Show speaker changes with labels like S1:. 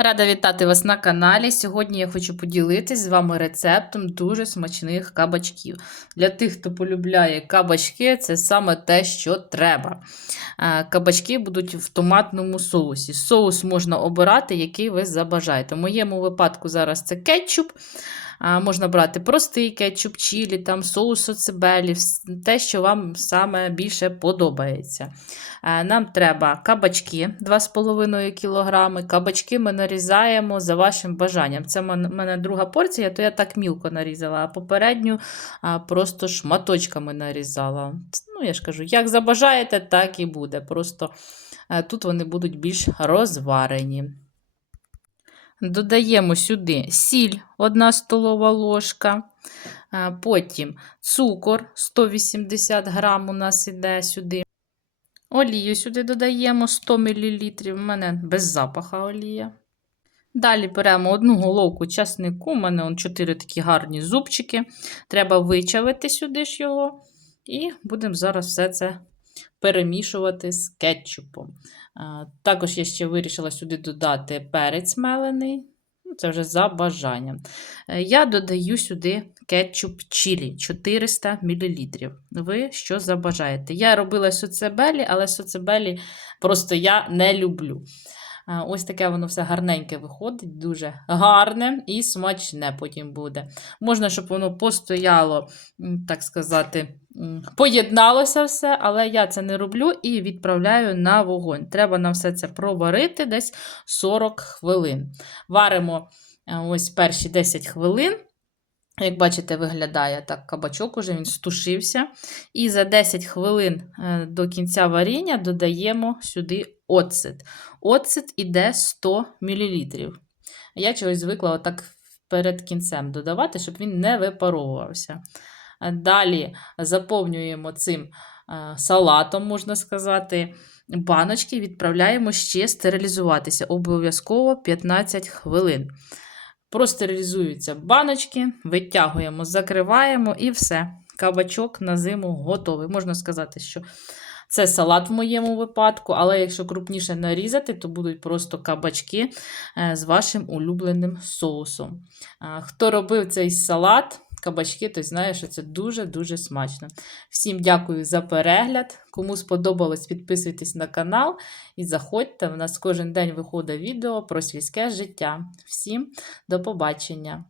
S1: Рада вітати вас на каналі. Сьогодні я хочу поділитися з вами рецептом дуже смачних кабачків. Для тих, хто полюбляє кабачки, це саме те, що треба. Е, Кабачки будуть в томатному соусі. Соус можна обирати, який ви забажаєте. В моєму випадку зараз це кетчуп. Можна брати простий кетчуп, чілі, там, соус соцебелі, те, що вам саме більше подобається. Е, Нам треба кабачки 2,5 кг. Кабачки ми нарізаємо за вашим бажанням. Це в мене друга порція, то я так мілко нарізала, а попередню просто шматочками нарізала. Ну, я ж кажу, як забажаєте, так і буде. Просто е, тут вони будуть більш розварені. Додаємо сюди сіль 1 столова ложка. Потім цукор 180 грам у нас іде сюди. Олію сюди додаємо 100 мл. У мене без запаха олія. Далі беремо одну головку часнику. У мене он 4 такі гарні зубчики. Треба вичавити сюди ж його. І будемо зараз все це перемішувати з кетчупом. Також я ще вирішила сюди додати перець мелений. Ну, Це вже за бажанням. Е, Я додаю сюди кетчуп чилі 400 мл. Ви що забажаєте? Я робила соцебелі, але соцебелі просто я не люблю. А, Ось таке воно все гарненьке виходить, дуже гарне і смачне потім буде. Можна, щоб воно постояло, так сказати, поєдналося все, але я це не роблю і відправляю на вогонь. Треба нам все це проварити десь 40 хвилин. Варимо е, ось перші 10 хвилин. Як бачите, виглядає так кабачок, уже він стушився. І за 10 хвилин е, до кінця варіння додаємо сюди оцет. Оцет іде 100 мл. Я чогось звикла отак перед кінцем додавати, щоб він не випаровувався. Далі заповнюємо цим е, салатом, можна сказати, баночки, відправляємо ще стерилізуватися. Обов'язково 15 хвилин. Простерилізуються баночки, витягуємо, закриваємо і все. Кабачок на зиму готовий. Можна сказати, що це салат в моєму випадку, але якщо крупніше нарізати, то будуть просто кабачки е, з вашим улюбленим соусом. Хто робив цей салат, кабачки, той знає, що це дуже-дуже смачно. Всім дякую за перегляд. Кому сподобалось, підписуйтесь на канал і заходьте. У нас кожен день виходить відео про сільське життя. Всім до побачення!